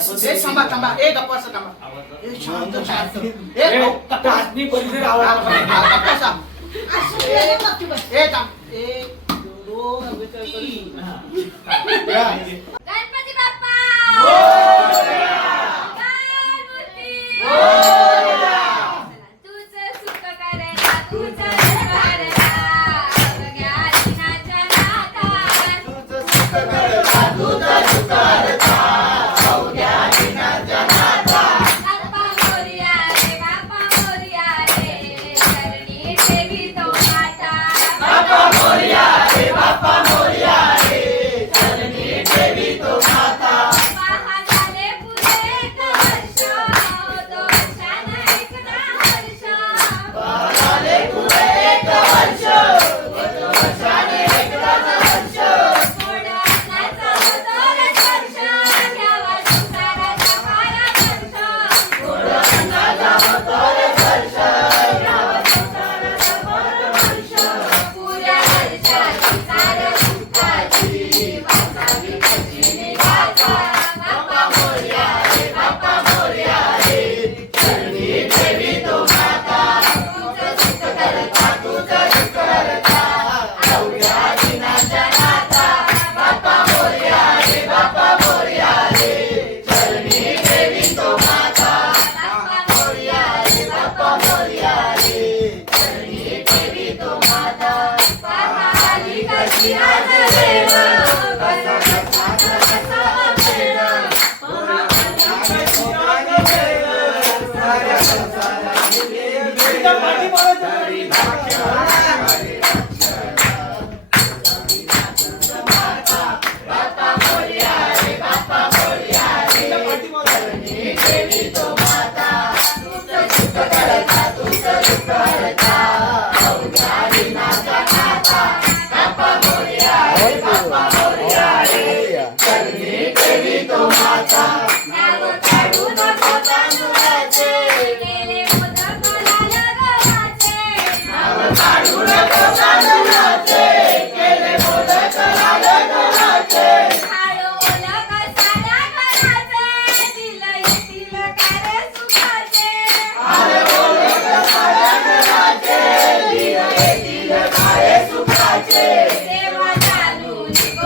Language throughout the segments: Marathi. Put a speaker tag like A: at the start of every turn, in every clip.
A: एक थांबा थांबा. एक गप्पा थांबा. एक शांत शांत. एक
B: चाचणी परिसर
A: गप्पा
C: सांग
A: एक थांब एक दोन तीन
D: गणपती बाप्पा!
E: हो!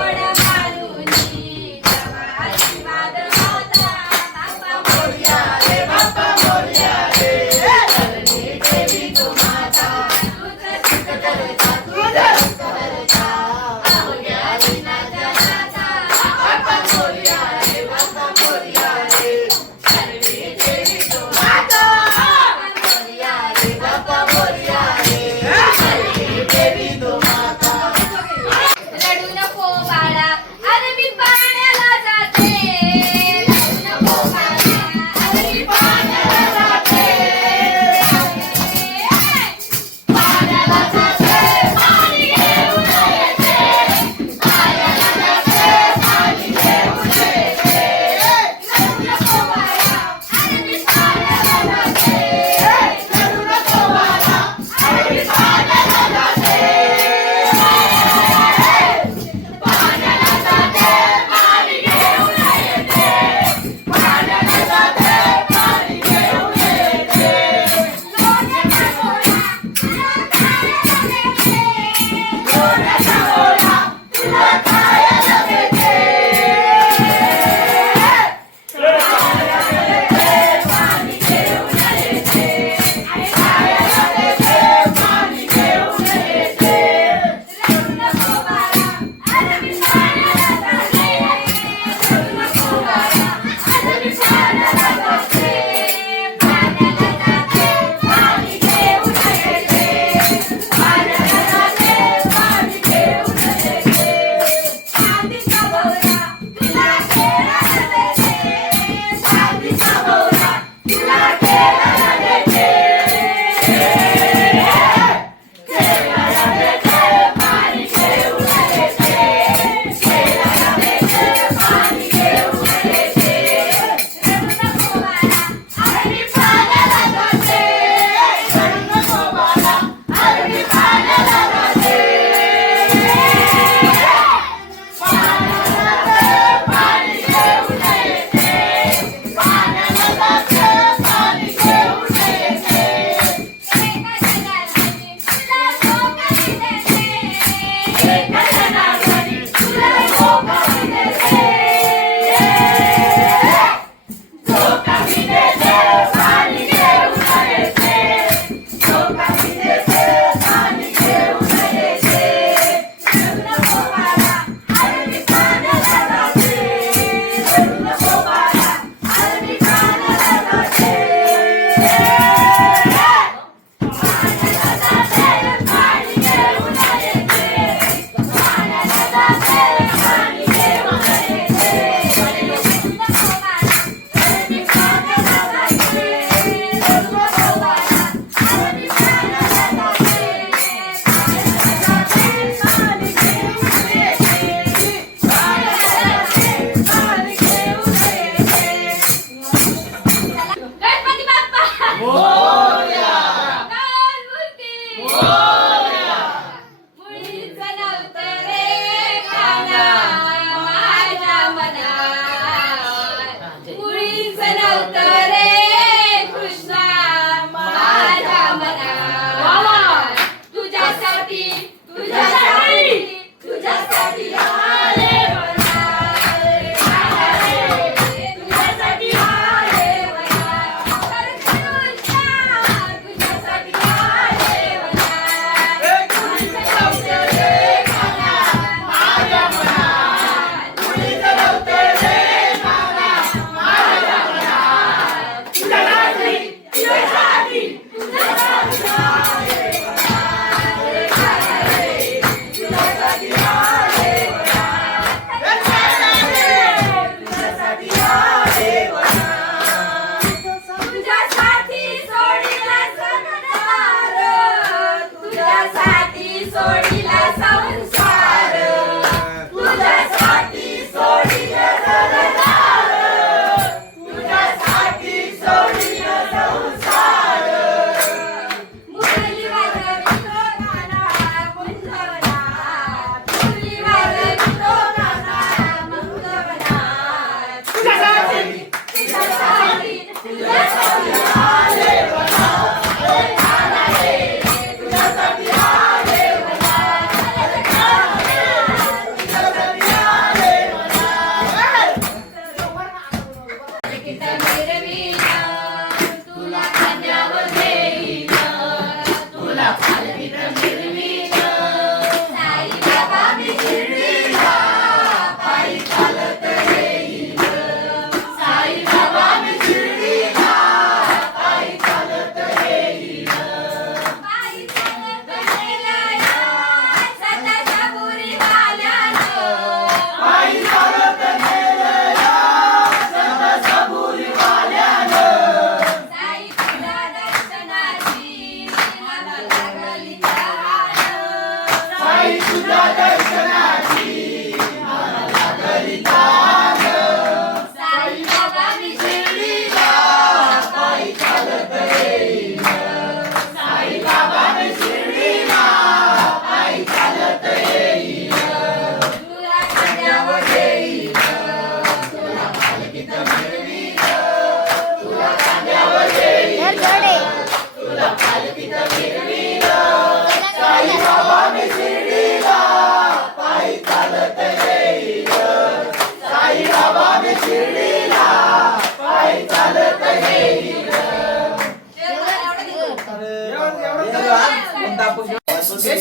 E: Lord
D: Bravo!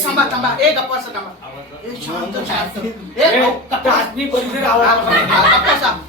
D: थांबा थांबा. एक अपवास थांबा. एक शांत शांत एक आवाज.